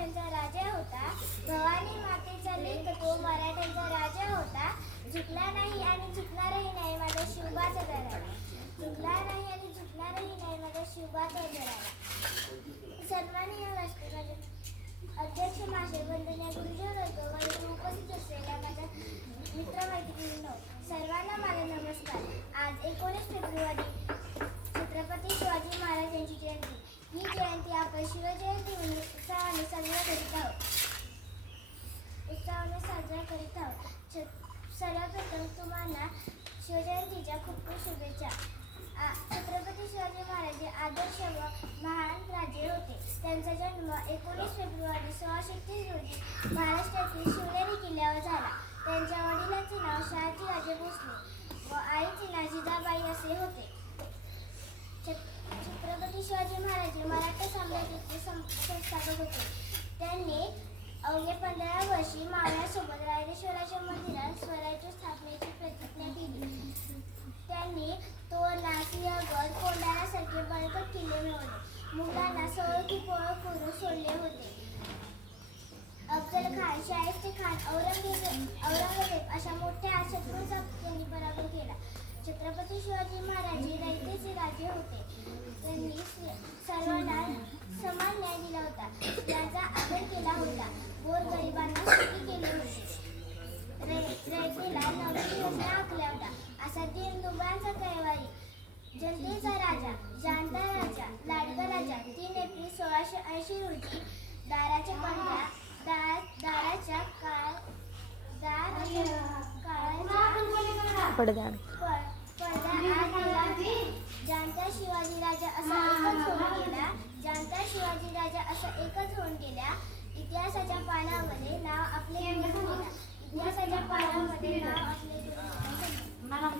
मराठ्यांचा राजा होता. भवानी मातेचा लेक तो मराठ्यांचा राजा होता. झुकला नाही आणि झुकणारही नाही माझा शिवबाचा दरारा. झुकला नाही आणि झुकणारही नाही माझा शिवबाचा दरारा. सन्माननीय राष्ट्रपती अध्यक्ष माशे वंदनीय गुरुजन वर्ग उपस्थित असलेल्या माझ्या मित्रमैत्रिणींनो, सर्वांना माझा नमस्कार. आज 19 फेब्रुवारी छत्रपती शिवाजी महाराज यांची जयंती. ही जयंती आपण शिवजयंती म्हणून उत्साहाने साजरा करीत आहोत. सर्वप्रथम तुम्हाला शिवजयंतीच्या खूप खूप शुभेच्छा. छत्रपती शिवाजी महाराज हे आदर्श व महान राजे होते. त्यांचा जन्म 19 फेब्रुवारी 1630 रोजी महाराष्ट्रातील शिवनेरी किल्ल्यावर झाला. त्यांच्या वडिलांचे नाव शहाजीराजे भोसले व आईचे नाव जिजाबाई असे होते. छत्रपती शिवाजी महाराज हे मराठा साम्राज्याचे संस्थापक होते. त्यांनी अवघे 15 वर्षी मावळ्यासोबत रायरेश्वराच्या मंदिरात स्वराज्य स्थापनेची प्रतिज्ञा केली. त्यांनी तोरणा, सिंहगड, कोंढाण्यासारखे बळकट किल्ले मिळवले. मुघलांना सळोखी पळ करून सोडले होते. अफजल खान, शाहिस्ते खान, औरंगजेब अशा मोठ्या शत्रूंचा त्यांनी पराभव केला. छत्रपती शिवाजी महाराज हे रयतेचे राजे होते. त्यांनी सर्वांना समान न्याय दिला होता. त्यांचा आदर केला होता. गोरगरिबांना सुखी केले होते. रयतेला नवीन योजना आखल्या होत्या. असा दीनदुबळ्यांचा कैवारी, जनतेचा राजा, जाणता राजा, लाडका राजा 3 एप्रिल 1680 रोजी दाराच्या पडद्याआड जाणता शिवाजी राजा असा एकच होऊन गेला. जाणता शिवाजी राजा असा एकच